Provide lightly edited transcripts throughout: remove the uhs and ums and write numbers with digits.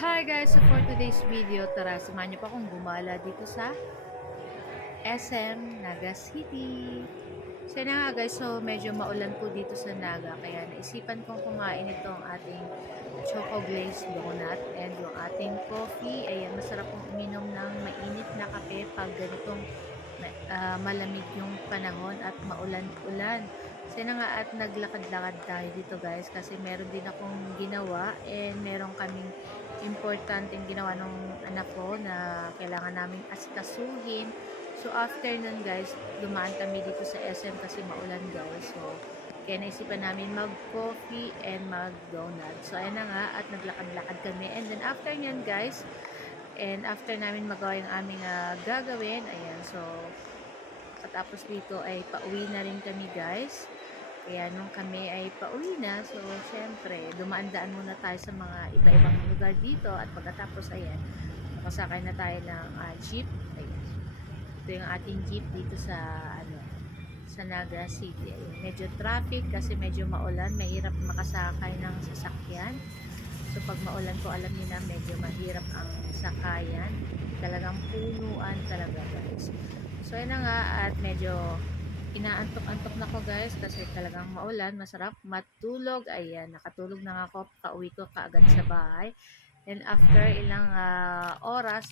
Hi guys! So for today's video, tara samahan niyo pa akong gumala dito sa SM Naga City. So yun na nga guys, so medyo maulan po dito sa Naga kaya naisipan kong kumain itong ating choco glazed donut and yung ating coffee. Ayan, masarap pong uminom ng mainit na kape pag ganitong malamig yung panahon at maulan-ulan. So yun na nga at naglakad-lakad tayo dito guys kasi meron din akong ginawa and meron kaming importanteng ginawa nung anak ko na kailangan naming asikasuhin. So after nun guys, dumaan kami dito sa SM kasi maulan guys. So kaya naisipan namin mag-coffee and mag-donut. So ayan na nga at naglakad-lakad kami. And then after nyan guys, and after namin magawa yung aming gagawin, ayan, so katapos dito ay pauwi na rin kami guys. Kaya nung kami ay pauwi na, so syempre dumaan-daan muna tayo sa mga iba-ibang lugar dito at pagkatapos ayan, nakasakay na tayo ng jeep. Ayan. Ito yung ating jeep dito sa sa Naga City. Ayan. Medyo traffic kasi medyo maulan, mahirap makasakay ng sasakyan. So pag maulan po, alam niyo na medyo mahirap ang sakayan. Talagang punuan talaga guys. So ayun na nga at medyo inaantok-antok na ko guys kasi talagang maulan, masarap matulog. Ayan, nakatulog na nga ako, pauwi ko kaagad sa bahay. And after ilang oras,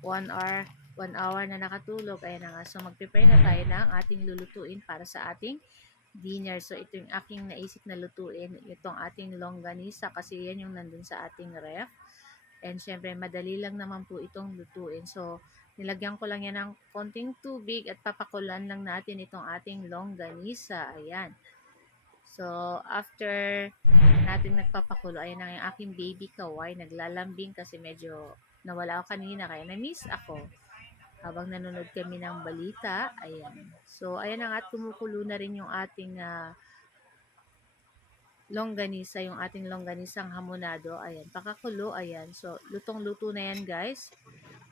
1 hour na nakatulog, ayan na nga. So mag-prepare na tayo ng ating lulutuin para sa ating dinner. So ito yung aking naisip na lutuin, itong ating longganisa kasi yan yung nandun sa ating ref. And syempre madali lang naman po itong lutuin. So nilagyan ko lang yan ng konting tubig at papakulan lang natin itong ating longganisa. Ayan. So after natin nagpapakulo, ayan ang yung aking baby kaway, naglalambing kasi medyo nawala ako kanina kaya na-miss ako habang nanonood kami ng balita. Ayan. So ayan na nga at kumukulo na rin yung ating longganisa, yung ating longganisang hamonado. Ayan, pakakulo, ayan. So, lutong-luto na yan, guys.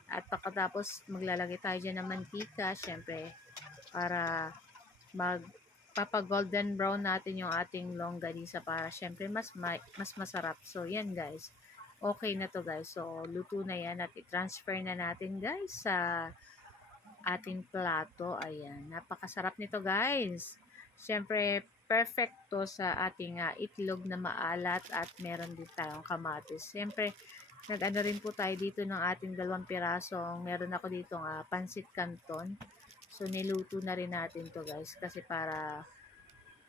At pagkatapos, maglalagay tayo dyan ng mantika, syempre, para magpapa-golden brown natin yung ating longganisa para syempre mas masarap. So, yan, guys. Okay na to, guys. So, luto na yan at i-transfer na natin, guys, sa ating plato. Ayan, napakasarap nito guys. Siyempre, perfect to sa ating itlog na maalat at meron din tayong kamatis. Siyempre, nag-ano rin po tayo dito ng ating 2 pirasong, meron ako dito pansit canton. So, niluto na rin natin to guys kasi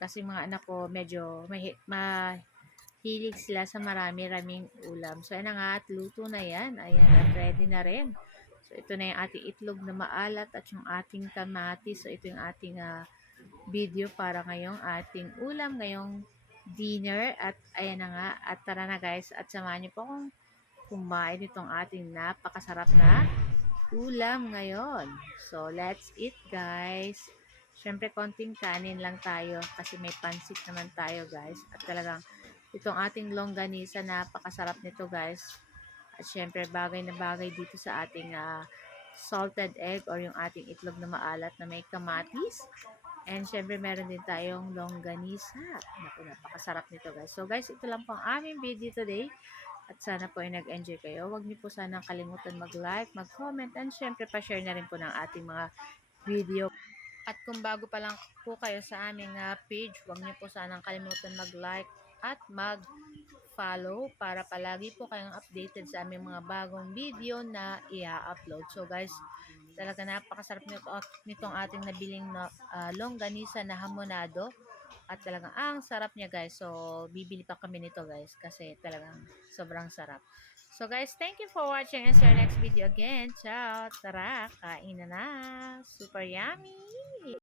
kasi mga anak ko medyo mahilig sila sa marami-raming ulam. So, ayan na nga at luto na yan. Ayan, at ready na rin. So, ito na yung ating itlog na maalat at yung ating kamatis. So, ito yung ating video para ngayong ating ulam, ngayong dinner. At ayan na nga. At tara na guys. At samahan niyo po kung kumain itong ating napakasarap na ulam ngayon. So, let's eat guys. Siyempre, konting kanin lang tayo kasi may pansit naman tayo guys. At talagang itong ating longganisa, napakasarap nito guys. At syempre, bagay na bagay dito sa ating salted egg or yung ating itlog na maalat na may kamatis. And syempre, meron din tayong longganisa. Naku, napakasarap nito guys. So guys, ito lang po ang aming video today. At sana po ay nag-enjoy kayo. Huwag niyo po sanang kalimutan mag-like, mag-comment, and syempre pa-share na rin po ng ating mga video. At kung bago pa lang po kayo sa aming page, huwag niyo po sanang kalimutan mag-like at mag-follow para palagi po kayong updated sa aming mga bagong video na i-upload. So guys, talaga napakasarap nitong ating nabiling longganisa na hamonado. At talagang ang sarap niya guys. So bibili pa kami nito guys kasi talagang sobrang sarap. So guys, thank you for watching and see you next video again. Ciao! Tara, kain na na! Super yummy!